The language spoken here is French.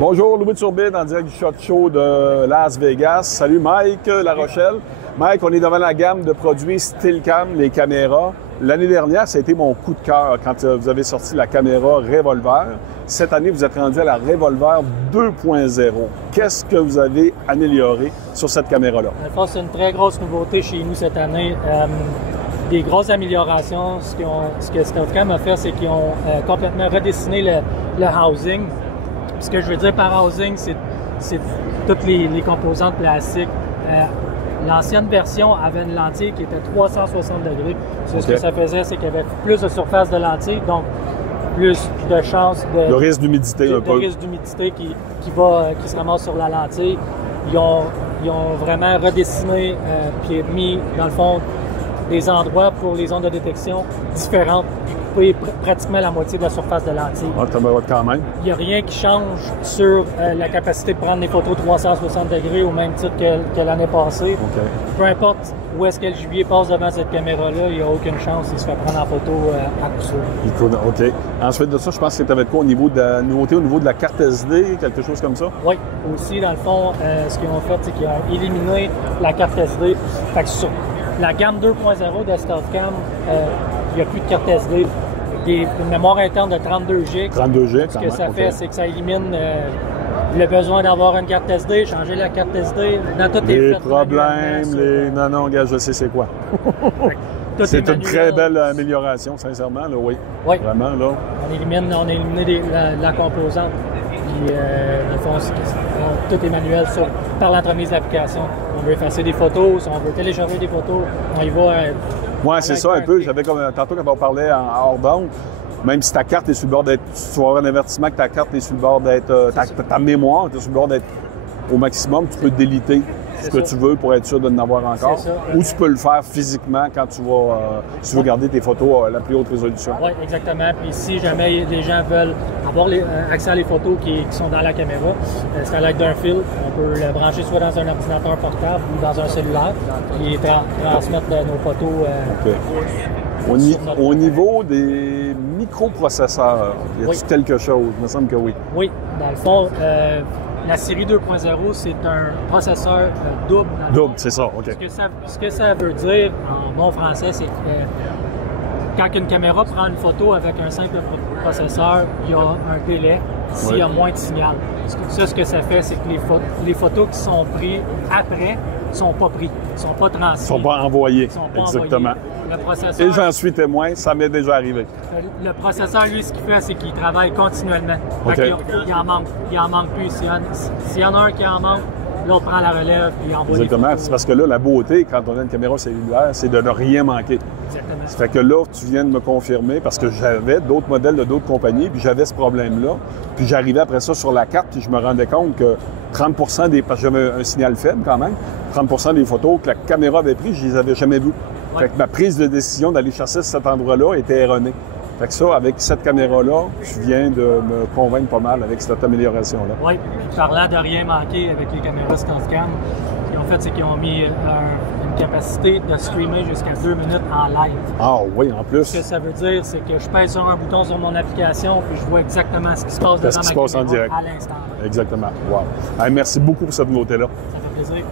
Bonjour, Louis Turbide en direct du SHOT Show de Las Vegas. Salut Mike, La Rochelle. Mike, on est devant la gamme de produits Steadicam, les caméras. L'année dernière, ça a été mon coup de cœur quand vous avez sorti la caméra Revolver. Cette année, vous êtes rendu à la Revolver 2.0. Qu'est-ce que vous avez amélioré sur cette caméra-là? C'est une très grosse nouveauté chez nous cette année. Des grosses améliorations. Ce que Steadicam a fait, c'est qu'ils ont complètement redessiné le housing. Ce que je veux dire par housing, c'est toutes les composantes plastiques. L'ancienne version avait une lentille qui était 360 degrés. Ce que ça faisait, c'est qu'il y avait plus de surface de lentille, donc plus de chances de... Le risque d'humidité un peu. Le risque d'humidité qui se ramasse sur la lentille. Ils ont vraiment redessiné puis mis, dans le fond, des endroits pour les ondes de détection différentes, puis couper pratiquement la moitié de la surface de lentille. Ah, quand même. Il n'y a rien qui change sur la capacité de prendre des photos 360 degrés au même titre que l'année passée. Okay. Peu importe où est-ce que le gibier passe devant cette caméra-là, il n'y a aucune chance, il se fait prendre en photo à coup sûr. OK. Ensuite de ça, je pense que tu avais quoi au niveau de la nouveauté, au niveau de la carte SD, quelque chose comme ça? Oui. Aussi, dans le fond, ce qu'ils ont fait, c'est qu'ils ont éliminé la carte SD. Fait que sur la gamme 2.0 de Steadicam, il n'y a plus de carte SD. Une mémoire interne de 32 GB. 32 GB, Ce que ça fait, c'est que ça élimine le besoin d'avoir une carte SD, changer la carte SD dans toutes les problèmes, Non, gars, je sais c'est quoi. C'est une très belle amélioration, sincèrement, là, oui. Oui. Vraiment, là. On a éliminé la composante. Puis, dans le fond, tout est manuel par l'entremise de l'application. On veut effacer des photos, si on veut télécharger des photos, on y va. Oui, c'est ça un peu. J'avais comme tantôt quand on parlait en hors d'onde, même si ta carte est sur le bord d'être. Tu vas avoir un avertissement que ta carte est sur le bord d'être. Ta mémoire est sur le bord d'être au maximum, tu peux déliter ce que tu veux pour être sûr de n'en avoir encore. Ou tu peux le faire physiquement quand tu veux garder tes photos à la plus haute résolution. Oui, exactement. Puis si jamais les gens veulent avoir accès à les photos qui sont dans la caméra, c'est à l'aide d'un fil. On peut le brancher soit dans un ordinateur portable ou dans un cellulaire et transmettre nos photos. Au niveau des microprocesseurs, y a-t-il quelque chose? Il me semble que oui. Oui. Dans le fond, la série 2.0, c'est un processeur double. Double, c'est ça, OK. Ce que ça veut dire, en bon français, c'est que quand une caméra prend une photo avec un simple processeur, il y a un délai s'il y a moins de signal. Ce que ça fait, c'est que les photos qui sont prises après ne sont pas prises, ne sont pas transmises. Ils ne sont pas envoyés. Exactement. Le processeur, et j'en suis témoin, ça m'est déjà arrivé. Le processeur, lui, ce qu'il fait, c'est qu'il travaille continuellement. Okay. Il en manque plus. S'il y en a un qui en manque, l'autre prend la relève et envoie les Exactement. photos. C'est parce que là, la beauté, quand on a une caméra cellulaire, c'est de ne rien manquer. Exactement. Ça fait que là, tu viens de me confirmer, parce que j'avais d'autres modèles de d'autres compagnies, puis j'avais ce problème-là. Puis j'arrivais après ça sur la carte, puis je me rendais compte que 30 parce que j'avais un signal faible quand même, 30 des photos que la caméra avait prises, je les avais jamais vues. Fait que ma prise de décision d'aller chercher cet endroit-là était erronée. Fait que ça, avec cette caméra-là, tu viens de me convaincre pas mal avec cette amélioration-là. Oui, puis parlant de rien manquer avec les caméras Steadicam, ce qu'ils ont fait, c'est qu'ils ont mis une capacité de streamer jusqu'à 2 minutes en live. Ah oui, en plus. Ce que ça veut dire, c'est que je pèse sur un bouton sur mon application, puis je vois exactement ce qui se passe devant ma caméra en direct. à l'instant. Exactement. Wow. Allez, merci beaucoup pour cette nouveauté-là. Ça fait plaisir.